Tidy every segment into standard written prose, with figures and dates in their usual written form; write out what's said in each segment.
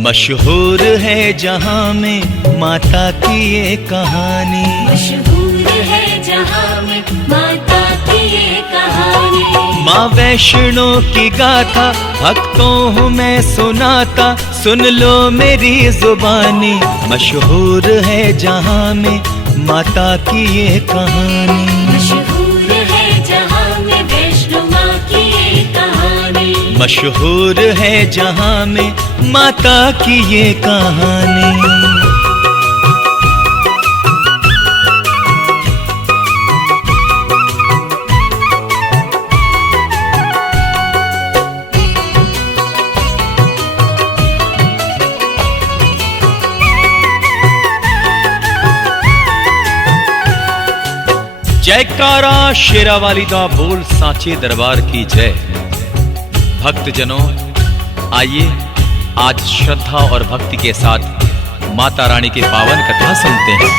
मशहूर है जहां में माता की ये कहानी, मशहूर है जहां में माता की ये कहानी। माँ वैष्णो की गाथा भक्तों मैं सुनाता, सुन लो मेरी जुबानी। मशहूर है जहां में माता की ये कहानी, मशहूर है जहां में वैष्णो माँ की ये कहानी। मशहूर है जहां में माता की ये कहानी। जयकारा शेरावाली दा बोल सांचे दरबार की जय। भक्तजनों, आइए आज श्रद्धा और भक्ति के साथ माता रानी की पावन कथा सुनते हैं।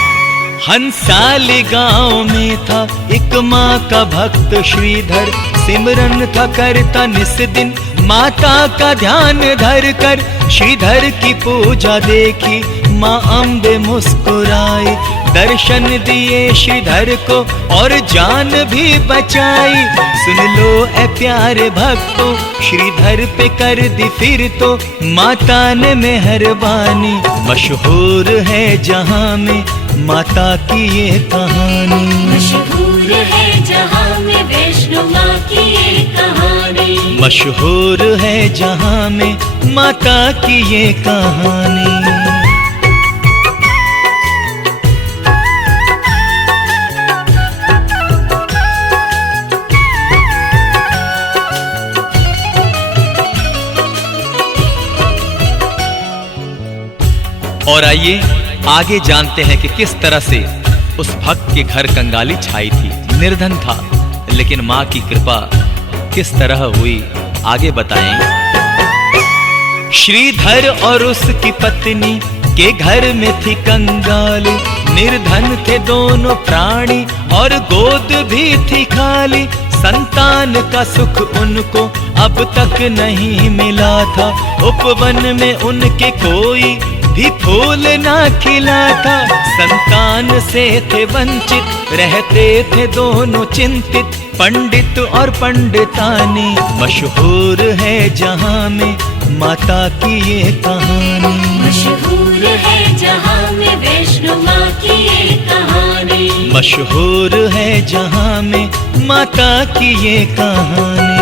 हंसाली गांव में था एक माँ का भक्त श्रीधर, सिमरन था करता निस दिन माता का ध्यान धर कर। श्रीधर की पूजा देखी माँ अम्बे मुस्कुराई, दर्शन दिए श्रीधर को और जान भी बचाई। सुन लो ए प्यारे भक्तों, श्रीधर पे कर दी फिर तो माता ने मेहरबानी। मशहूर है जहां में माता की ये कहानी, मशहूर है जहां में वैष्णो माँ की ये कहानी। मशहूर है जहां में माता की ये कहानी। और आइए आगे जानते हैं कि किस तरह से उस भक्त के घर कंगाली छाई थी। निर्धन था लेकिन मां की कृपा किस तरह हुई, आगे बताएं। श्रीधर और उसकी पत्नी के घर में थी कंगाली, निर्धन थे दोनों प्राणी और गोद भी थी खाली। संतान का सुख उनको अब तक नहीं मिला था, उपवन में उनके कोई भी फूल ना खिला था। संतान से थे वंचित, रहते थे दोनों चिंतित, पंडित और पंडितानी। मशहूर है जहां में माता की ये कहानी, मशहूर है जहां में वैष्णो माँ की ये कहानी। मशहूर है जहां में माता की ये कहानी।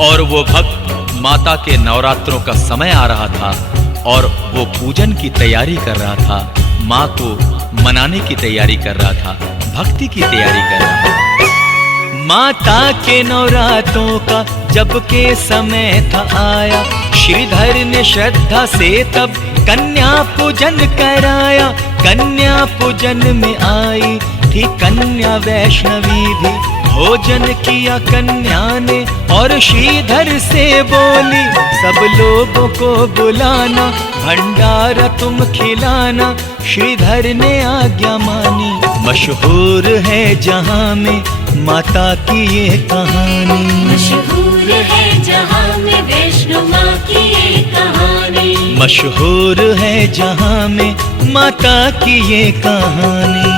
और वो भक्त माता के नवरात्रों का समय आ रहा था और वो पूजन की तैयारी कर रहा था, माँ को मनाने की तैयारी कर रहा था, भक्ति की तैयारी कर रहा था। माता के नवरात्रों का जब के समय था आया, श्रीधर ने श्रद्धा से तब कन्या पूजन कराया। कन्या पूजन में आई थी कन्या वैष्णवी भी, भोजन किया कन्या ने और श्रीधर से बोली, सब लोगों को बुलाना, भंडारा तुम खिलाना। श्रीधर ने आज्ञा मानी। मशहूर है जहां में माता की ये कहानी, मशहूर है जहां में वैष्णो माँ की ये कहानी। मशहूर है जहां में माता की ये कहानी।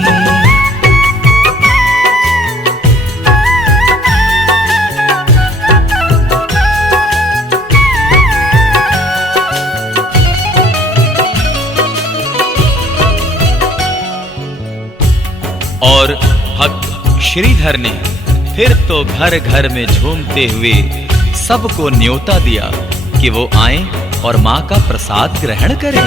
और भक्त श्रीधर ने फिर तो घर घर में झूमते हुए सबको न्योता दिया कि वो आएं और मां का प्रसाद ग्रहण करें।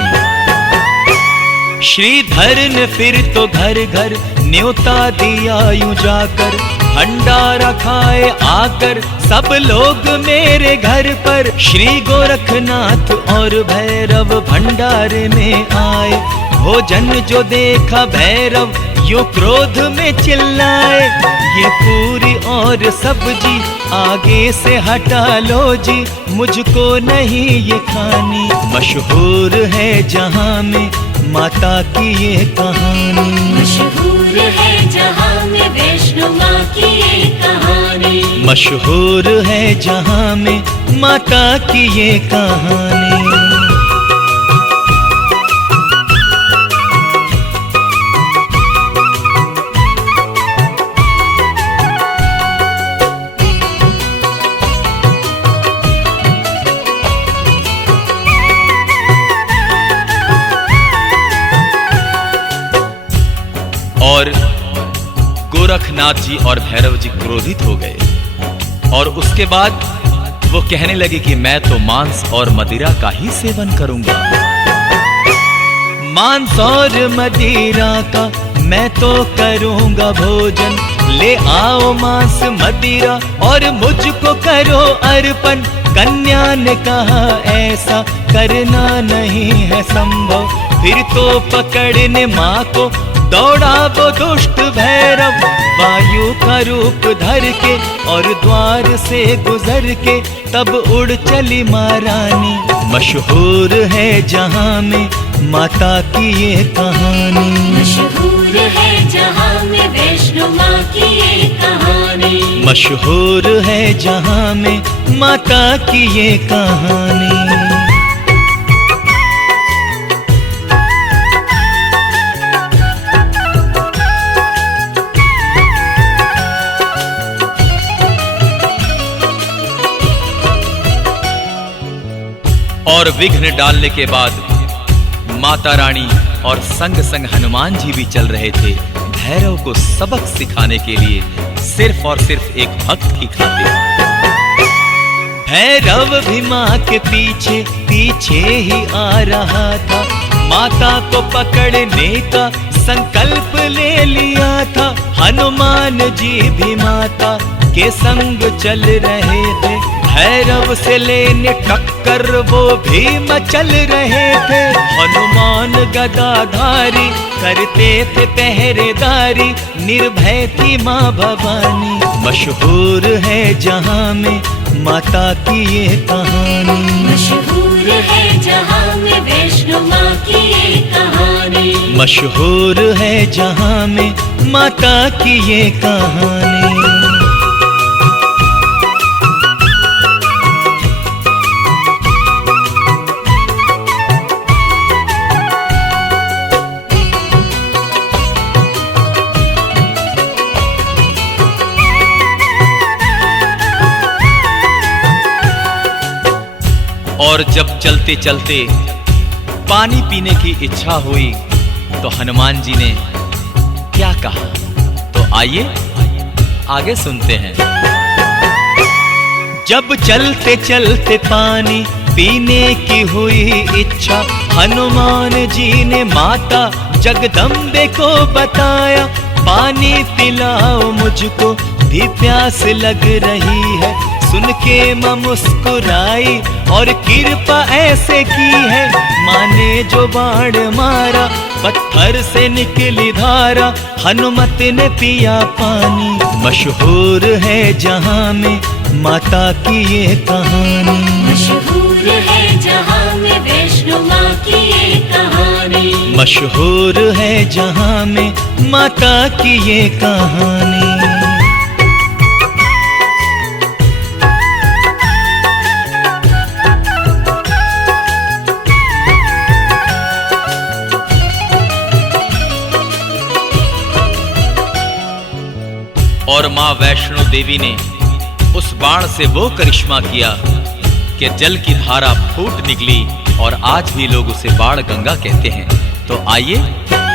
श्रीधर ने फिर तो घर घर न्योता दिया यूं जाकर, भंडारा खाए आकर सब लोग मेरे घर पर। श्री गोरखनाथ और भैरव भंडारे में आए, भोजन जो देखा भैरव यो क्रोध में चिल्लाए, ये पूरी और सब्जी आगे से हटा लो जी, मुझको नहीं ये खानी। मशहूर है जहां में माता की ये कहानी, मशहूर है जहां में वैष्णो माँ की ये कहानी, मशहूर है जहां में माता की ये कहानी। और गोरखनाथ जी और भैरव जी क्रोधित हो गए और उसके बाद वो कहने लगे कि मैं तो मांस और मदिरा का ही सेवन करूंगा। मांस और मदिरा का मैं तो करूंगा भोजन, ले आओ मांस मदिरा और मुझको करो अर्पण। कन्या ने कहा ऐसा करना नहीं है संभव, फिर तो पकड़ने माँ को दौड़ा वो दुष्ट भैरव। वायु का रूप धर के और द्वार से गुजर के तब उड़ चली महारानी। मशहूर है जहां में माता की ये कहानी, मशहूर है जहां में वैष्णो माँ की ये कहानी, मशहूर है जहां में माता की ये कहानी। और विघ्न डालने के बाद माता रानी और संग संग हनुमान जी भी चल रहे थे भैरव को सबक सिखाने के लिए, सिर्फ और सिर्फ एक भक्त की खातिर। भैरव भी माँ के पीछे पीछे ही आ रहा था, माता को पकड़ने का संकल्प ले लिया था। हनुमान जी भी माता के संग चल रहे थे, भैरव से लेने टक्कर वो भी मचल रहे थे। हनुमान गदाधारी करते थे पहरेदारी, निर्भय थी माँ भवानी। मशहूर है जहां में माता की ये कहानी, मशहूर है जहां में वैष्णो माँ की ये कहानी, मशहूर है जहां में माता की ये कहानी। और जब चलते चलते पानी पीने की इच्छा हुई तो हनुमान जी ने क्या कहा, तो आइए आगे सुनते हैं। जब चलते चलते पानी पीने की हुई इच्छा, हनुमान जी ने माता जगदम्बे को बताया, पानी पिलाओ मुझको भी प्यास लग रही है। सुन के माँ मुस्कुराई और कृपा ऐसे की है, माँ ने जो बाण मारा पत्थर से निकली धारा, हनुमत ने पिया पानी। मशहूर है जहां में माता की ये कहानी, मशहूर है जहां में वैष्णो माँ की ये कहानी, मशहूर है जहां में माता की ये कहानी। और माँ वैष्णो देवी ने उस बाण से वो करिश्मा किया कि जल की धारा फूट निकली और आज भी लोग उसे बाण गंगा कहते हैं। तो आइए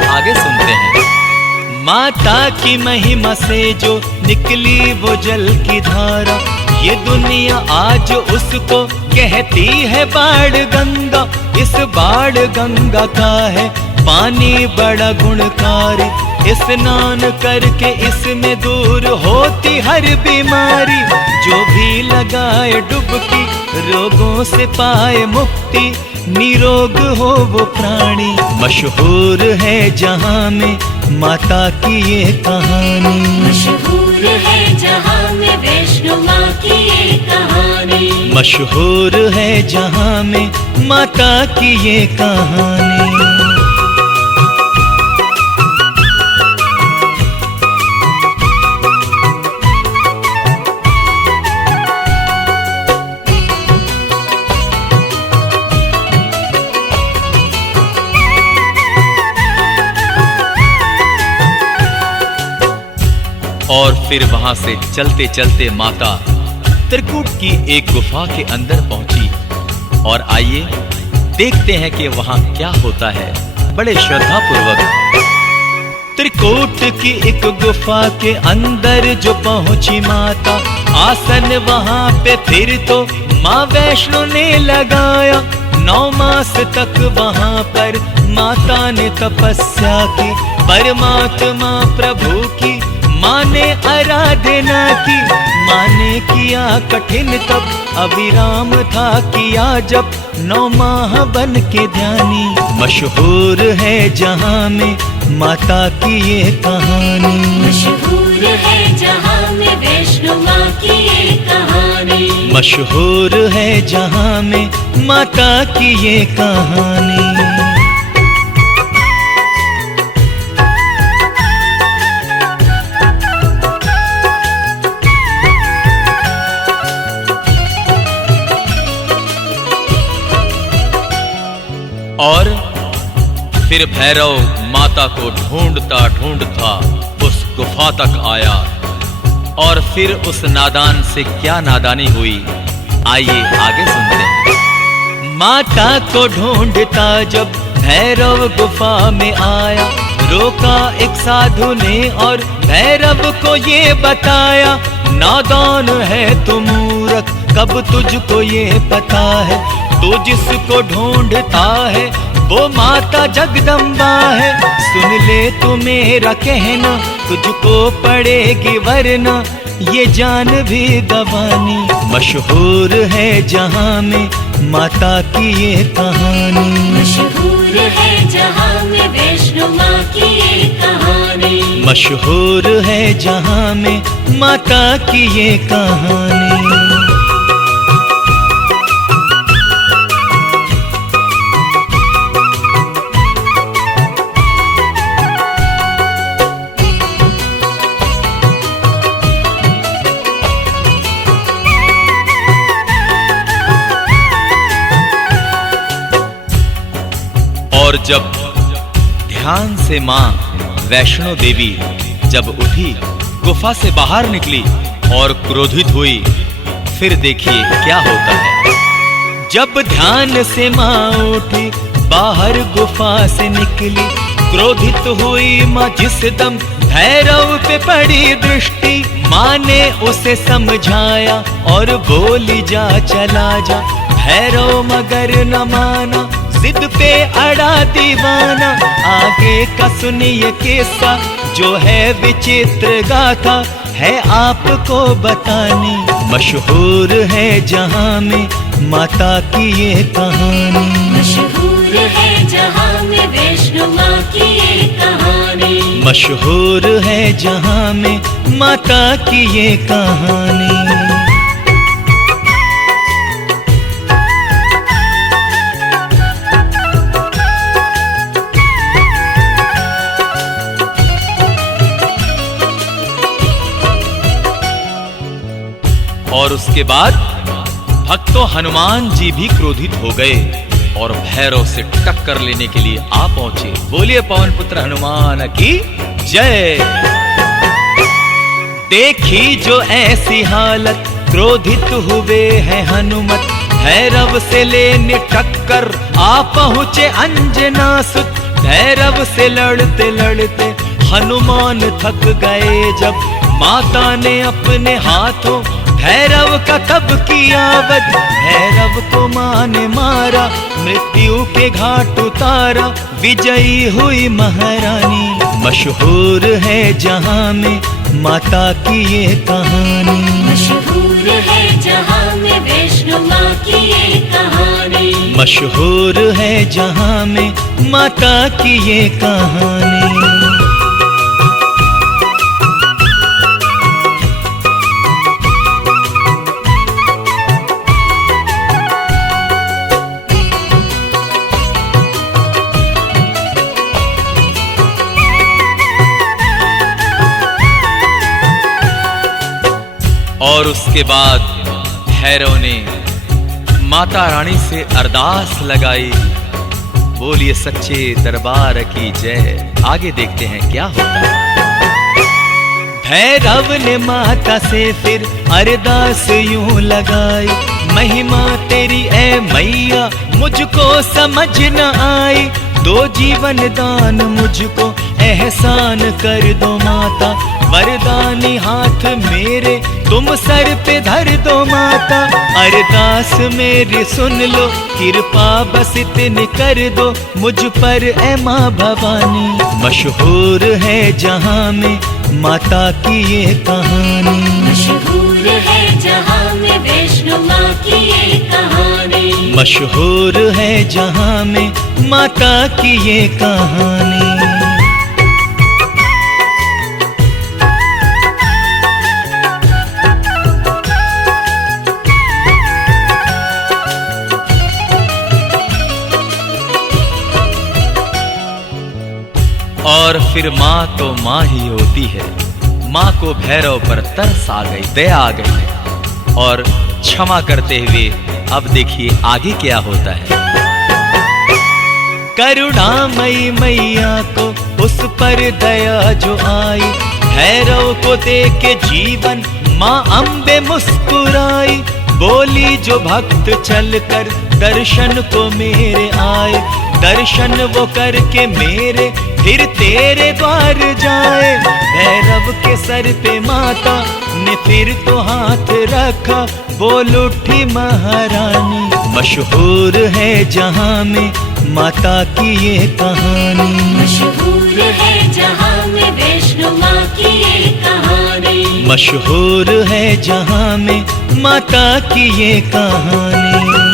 आगे सुनते हैं। माता की महिमा से जो निकली वो जल की धारा, ये दुनिया आज उसको कहती है बाण गंगा। इस बाण गंगा का है पानी बड़ा गुणकारी, स्नान करके इसमें दूर होती हर बीमारी। जो भी लगाए डुबकी रोगों से पाए मुक्ति, निरोग हो वो प्राणी। मशहूर है जहाँ में माता की ये कहानी। मशहूर है जहाँ में वैष्णो माँ की ये कहानी। मशहूर है जहाँ में माता की ये कहानी। और फिर वहां से चलते चलते माता त्रिकूट की एक गुफा के अंदर पहुंची। और आइए देखते हैं कि वहां क्या होता है। बड़े श्रद्धा पूर्वक त्रिकूट की एक गुफा के अंदर जो पहुंची माता, आसन वहां पे फिर तो माँ वैष्णो ने लगाया। 9 मास तक वहां पर माता ने तपस्या की। परमात्मा प्रभु की माँ ने आराधना की। माँ ने किया कठिन तप, अविराम था किया जब 9 माह बन के ध्यानी। मशहूर है जहाँ में माता की ये कहानी। मशहूर है जहाँ में वैष्णो माँ की ये कहानी। मशहूर है जहाँ में माता की ये कहानी। और फिर भैरव माता को ढूंढता ढूंढता उस गुफा तक आया। और फिर उस नादान से क्या नादानी हुई, आइए आगे सुनते हैं। माता को ढूंढता जब भैरव गुफा में आया, रोका एक साधु ने और भैरव को ये बताया। नादान है तू मूर्ख, कब तुझको ये पता है, तू जिसको ढूंढता है वो माता जगदम्बा है। सुन ले तू मेरा कहना, तुझको पड़ेगी वरना ये जान भी गवानी। मशहूर है जहाँ में माता की ये कहानी। मशहूर है जहाँ में वैष्णो माँ की ये कहानी। मशहूर है जहाँ में माता की ये कहानी। और जब ध्यान से माँ वैष्णो देवी जब उठी, गुफा से बाहर निकली और क्रोधित हुई, फिर देखिए क्या होता है। जब ध्यान से माँ उठी, बाहर गुफा से निकली, क्रोधित हुई माँ जिस दम भैरव पे पड़ी दृष्टि। माँ ने उसे समझाया और बोली जा चला जा। भैरव मगर न माना, जिद पे अड़ा दीवाना। आगे का सुनिए किस्सा जो है विचित्र गाथा, है आपको बतानी। मशहूर है जहाँ में माता की ये कहानी। मशहूर है जहाँ में वैष्णो माँ की ये कहानी। मशहूर है जहाँ में माता की ये कहानी। और उसके बाद भक्तों हनुमान जी भी क्रोधित हो गए और भैरव से टक्कर लेने के लिए आ पहुंचे। बोलिए पवन पुत्र हनुमान की जय। देखी जो ऐसी हालत, क्रोधित हुए हैं हनुमत। भैरव से लेने टक्कर आ पहुंचे अंजना सुत। भैरव से लड़ते लड़ते हनुमान थक गए जब माता ने अपने हाथों भैरव का तब किया वध। भैरव को माँ ने मारा, मृत्यु के घाट उतारा, विजयी हुई महारानी। मशहूर है जहाँ में माता की ये कहानी। मशहूर है जहाँ में वैष्णो माँ की ये कहानी। मशहूर है जहाँ में माता की ये कहानी। और उसके बाद भैरव ने माता रानी से अरदास लगाई, बोलिए सच्चे दरबार की जय। आगे देखते हैं क्या होता है। भैरव ने माता से फिर अरदास यूं लगाई, महिमा तेरी ए मैया मुझको समझ न आई, दो जीवन दान मुझको एहसान कर दो माता, वरदानी हाथ मेरे तुम सर पे धर दो माता, अरदास मेरी सुन लो, कृपा बस इतनी कर दो मुझ पर ए माँ भवानी। मशहूर है जहाँ में माता की ये कहानी। मशहूर है जहाँ में वैष्णो माँ की ये कहानी। मशहूर है जहाँ में माता की ये कहानी। और फिर माँ तो माँ ही होती है। माँ को भैरव पर तरस आ गई, दया आ गई और क्षमा करते हुए अब देखिए आगे क्या होता है। करुणामयी मैया को उस पर दया जो आई, भैरव को देख के जीवन माँ अम्बे मुस्कुराई, बोली जो भक्त चलकर दर्शन को मेरे आए, दर्शन वो करके मेरे फिर तेरे द्वार जाए। भैरव के सर पे माता ने फिर तो हाथ रखा, बोल उठी महारानी। मशहूर है जहाँ में माता की ये कहानी। मशहूर है जहाँ में वैष्णो माँ की ये कहानी। मशहूर है जहाँ में माता की ये कहानी।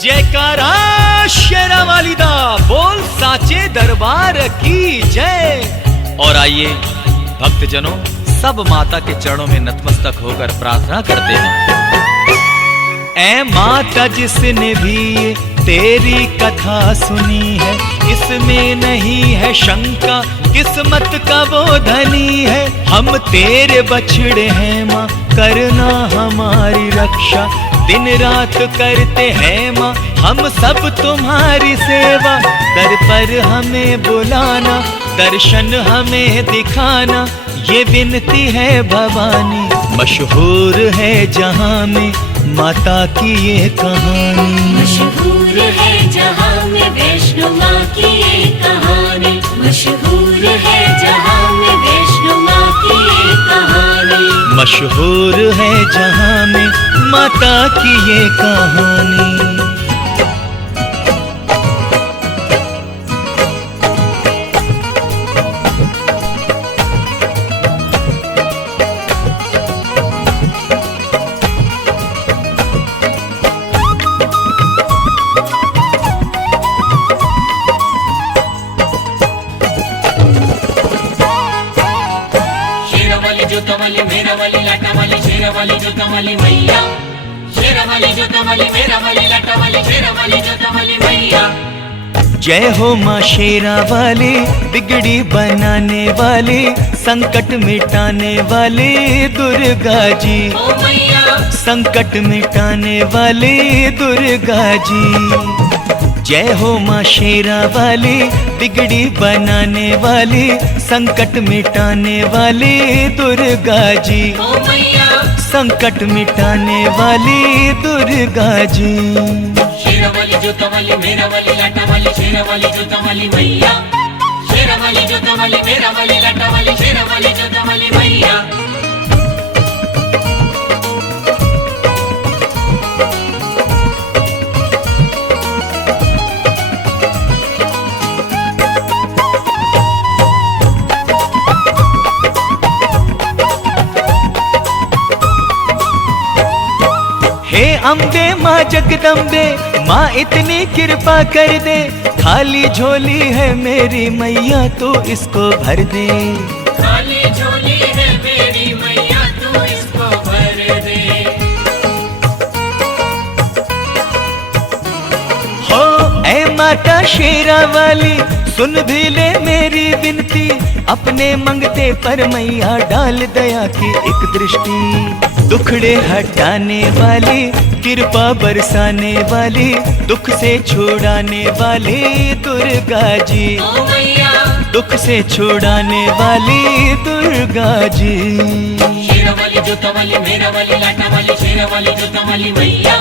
जयकारा शेरा वाली दा, बोल साचे दरबार की जय। और आइए भक्तजनों, सब माता के चरणों में नतमस्तक होकर प्रार्थना करते हैं। ऐ माता जिसने भी तेरी कथा सुनी है, इसमें नहीं है शंका किस्मत का वो धनी है, हम तेरे बछड़े हैं माँ करना हमारी रक्षा, दिन रात करते हैं माँ हम सब तुम्हारी सेवा, दर पर हमें बुलाना दर्शन हमें दिखाना, ये विनती है भवानी। मशहूर है जहाँ में माता की ये कहानी। मशहूर है जहाँ में वैष्णो माँ की ये कहानी। मशहूर है जहाँ में वैष्णो माँ की ये कहानी। मशहूर है जहाँ में माता की ये कहानी। जोतवाली मेरा वाली लाटा वाली शेरा वाली जोतवाली मैया, शेरा वाली जोतवाली मेरा वाली लाटा वाली शेरा वाली जोतवाली मैया। जय हो माँ शेरा वाली, बिगड़ी बनाने वाली, संकट मिटाने वाली दुर्गा जी, ओ मैया संकट मिटाने वाली दुर्गा जी। जय हो माँ शेरा वाली, बिगड़ी बनाने वाली, संकट मिटाने वाली दुर्गा जी, ओ मैया संकट मिटाने वाली दुर्गा जी। शेरा वाली जोतवाली मेरा वाली लाटा वाली शेरा वाली जोतवाली मैया, शेरा वाली जोतवाली मेरा वाली लाटा वाली शेरा वाली जोतवाली अम्बे माँ जगदम्बे, माँ इतनी कृपा कर दे, खाली झोली है मेरी मैया तू इसको भर दे। खाली झोली है मेरी मैया तू इसको भर दे। हो ऐ माता शेरा वाली, सुन भी ले मेरी विनती, अपने मंगते पर मैया डाल दया की एक दृष्टि। दुखड़े हटाने वाली, कृपा बरसाने वाली, दुख से छुड़ाने वाली दुर्गा जी, ओ मैया दुख से छुड़ाने वाली दुर्गा जी। शेरा वाली जोता वाली मेरा वाली लाटा वाली, शेरा वाली जोता वाली मैया,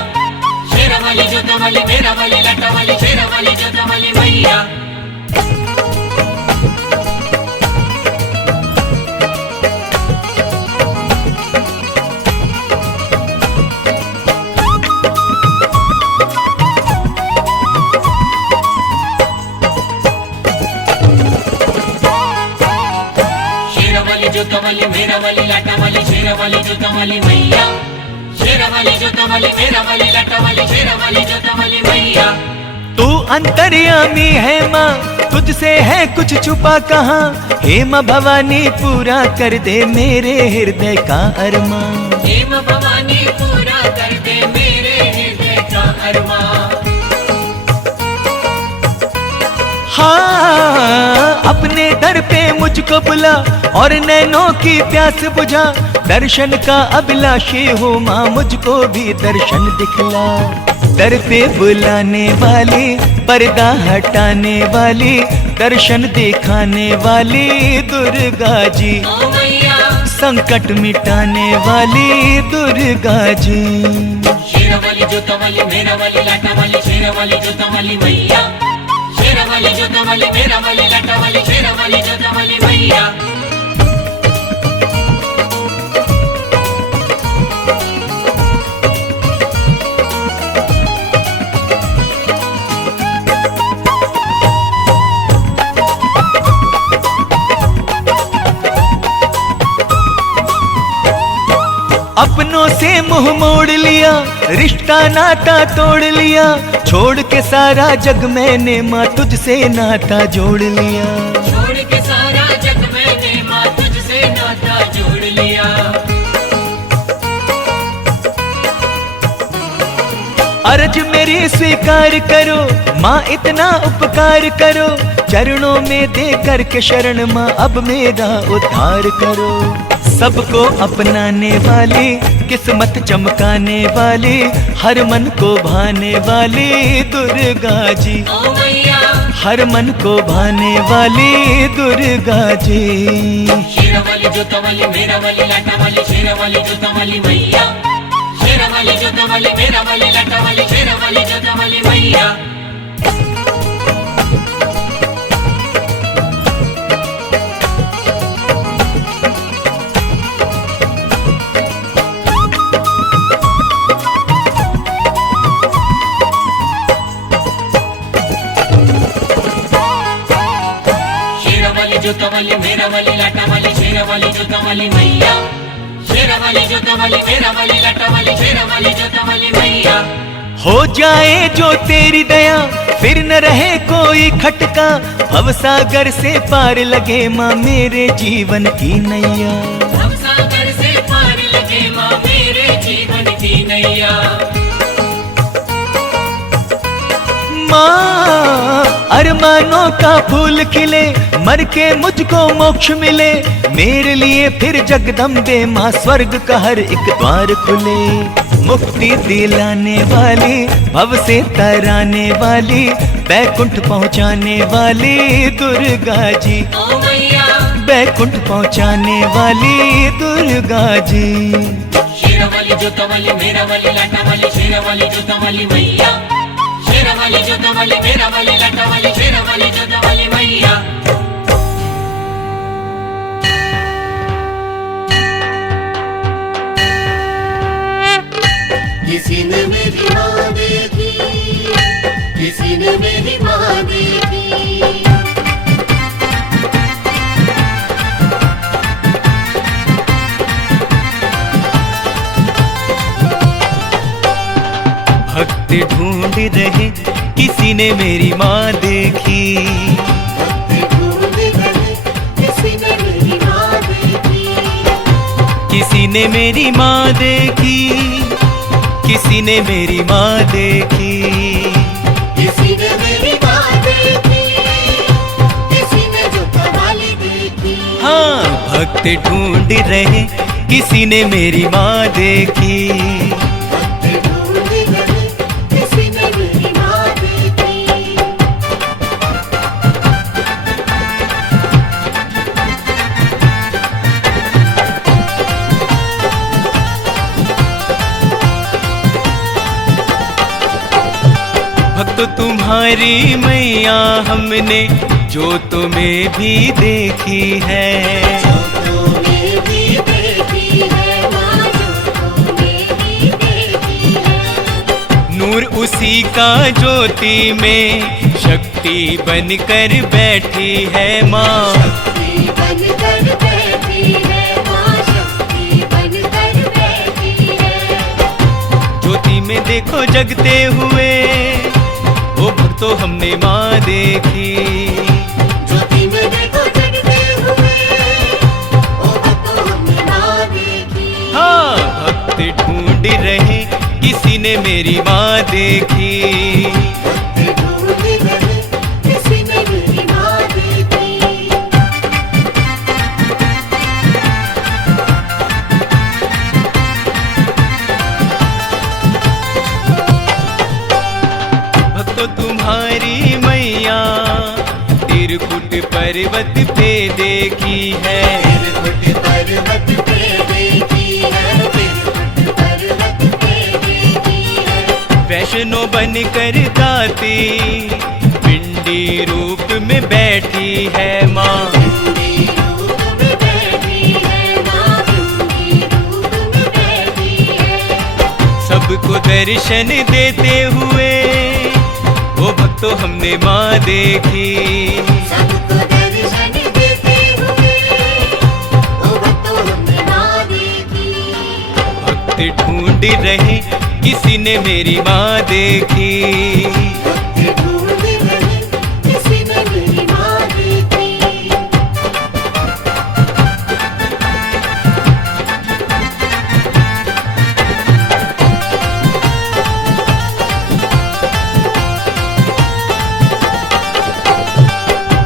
शेरा वाली जोता वाली मेरा वाली लाटा वाली, शेरा वाली जोता वाली मैया। जोता वाली मेरा वाली लाटा वाली, शेरा वाली जोता वाली मैया, शेरा वाली जोता वाली मेरा वाली लाटा वाली, शेरा वाली जोता वाली मैया। तू अंतर्यामी है माँ, तुझसे है कुछ छुपा कहाँ, हे माँ भवानी पूरा कर दे मेरे हृदय का अरमा। हे माँ भवानी पूरा कर दे मेरे हृदय का अरमा। हाँ अपने दर पे मुझको बुला और नैनों की प्यास बुझा, दर्शन का अभिलाषी हो माँ मुझको भी दर्शन दिखला। दर पे बुलाने वाली, पर्दा हटाने वाली, दर्शन दिखाने वाली दुर्गा जी, ओ मैया संकट मिटाने वाली दुर्गा जी। शेरा वाली जोता वाली मेरा वाली लाटा वाली, शेरा वाली जोता वाली मैया, शेरा वाली जोता वाली मेरा वाली लाटा वाली, शेरा वाली जोता वाली मैया। अपनों से मुंह मोड़ लिया, रिश्ता नाता तोड़ लिया, छोड़ के सारा जग मैंने माँ तुझसे नाता जोड़ लिया। छोड़ के सारा जग मैंने माँ तुझसे नाता जोड़ लिया। अर्ज मेरी स्वीकार करो माँ, इतना उपकार करो, चरणों में दे करके शरण माँ अब मेरा उद्धार करो। सबको अपनाने वाली, किस्मत चमकाने वाली, हर मन को भाने वाली दुर्गा जी, ओ मैया हर मन को भाने वाली दुर्गा जी। शेरा वाली जोता वाली मेरा वाली लाटा वाली, शेरा वाली जोता वाली मैया, शेरा वाली जोता वाली मेरा वाली लाटा वाली, शेरा वाली जोता वाली मैया। जोता वाली मेरा वाली लाटा वाली, शेरा वाली जोता वाली मैया, शेरा वाली जोता वाली मेरा वाली लाटा वाली, शेरा वाली जोता वाली मैया। हो जाए जो तेरी दया, फिर न रहे कोई खटका, भवसागर से पार लगे माँ मेरे जीवन की नैया। भवसागर से पार लगे माँ मेरे जीवन की नैया। माँ अरमानों का फूल खिले, मर के मुझको मोक्ष मिले, मेरे लिए फिर जगदम्बे माँ स्वर्ग का हर एक द्वार खुले। मुक्ति दिलाने वाली, भव से तराने वाली, बैकुंठ पहुँचाने वाली दुर्गा जी, ओ मैया बैकुंठ पहुँचाने वाली दुर्गा जी। शेरा वाली जोता वाली मेरा वाली लाटा वाली, शेरा वाली जोता वाली मैया, शेरा वाली जोता वाली मेरा वाली लाटा वाली, शेरा वाली जोता वाली मैया। किसी ने मेरी माँ देखी, किसी ने मेरी माँ देखी। रहे किसी ने मेरी माँ देखी। भक्त ढूंढ रहे किसी ने मेरी माँ देखी। किसी ने मेरी माँ देखी, किसी ने मेरी माँ देखी। किसी ने मेरी माँ देखी, किसी ने जोता वाली देखी। हाँ, भक्त ढूंढ रहे किसी ने मेरी माँ देखी। भक्त ढूंढ रहे किसी ने मेरी माँ देखी। भक्त तुम्हारी मैया हमने जो तुम्हें भी देखी है। तूने भी देखी है माँ, जो तूने भी देखी है। नूर उसी का ज्योति में शक्ति बनकर बैठी है माँ। शक्ति बनकर बैठी है माँ, शक्ति बनकर बैठी है। ज्योति में देखो जगते हुए ओ भक्तों हमने माँ देखी। ज्योति में देखो जगते हुए, ओ भक्तों हमने माँ देखी। हाँ, भक्त ढूंढ रहे किसी ने मेरी माँ देखी। भक्त ढूंढ रहे किसी ने मेरी माँ देखी। भक्तों तुम्हारी मैया तिरकुट पर्वत पे देखी है। तिरकुट पर्वत पे देखी है, तिरकुट पर्वत पे देखी है। वैष्णो बनकर गाती पिंडी रूप में बैठी है माँ। पिंडी रूप में बैठी है माँ, पिंडी रूप में बैठी है। सबको दर्शन देते हुए ओ भक्तों हमने माँ देखी। सबको दर्शन देते हुए, ओ भक्तों हमने माँ देखी। भक्त ढूंढ रहे किसी ने मेरी माँ देखी। भक्त ढूंढ रहे किसी ने मेरी माँ देखी।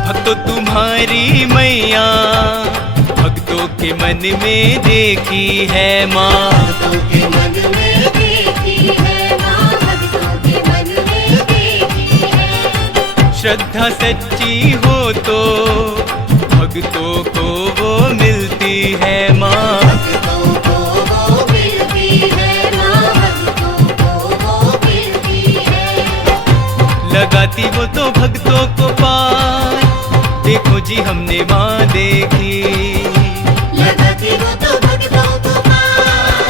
भक्तों तुम्हारी मैया भक्तों के मन में देखी है माँ। भक्तों के मन में देखी है माँ, भक्तों के मन में देखी है। श्रद्धा सच्ची हो तो भक्तों को वो मिलती है माँ। भक्तों को वो मिलती है माँ, भक्तों को वो मिलती है। लगाती वो तो भक्तों को पार, देखो जी हमने माँ देखी। लगाती वो तो भक्तों को पार,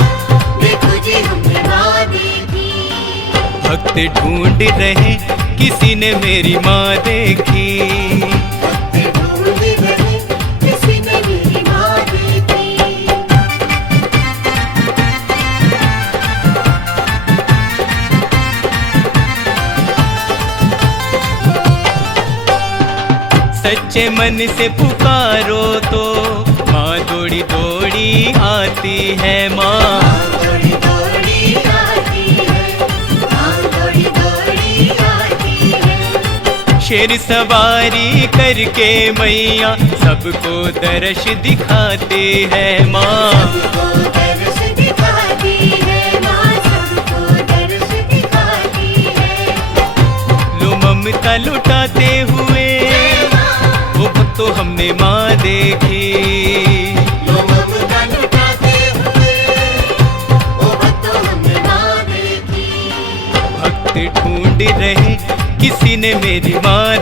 देखो जी हमने माँ देखी। भक्त ढूंढ रहे किसी ने मेरी माँ देखी। भक्त ढूंढ रहे किसी ने मेरी माँ देखी। सच्चे मन से पुकारो तो माँ दौड़ी दौड़ी आती है माँ। दौड़ी दौड़ी आती है माँ, दौड़ी दौड़ी आती है। शेर सवारी करके मैया सबको दर्श दिखाते हैं माँ। सबको दर्श दिखाती है माँ, सबको दर्श दिखाती है। लो ममता लुटाते हुए वो भक्तों हमने माँ देखी। लो ममता लुटाते हुए, ओ भक्तों हमने माँ देखी। भक्त ढूंढ रहे किसी ने मेरी माँ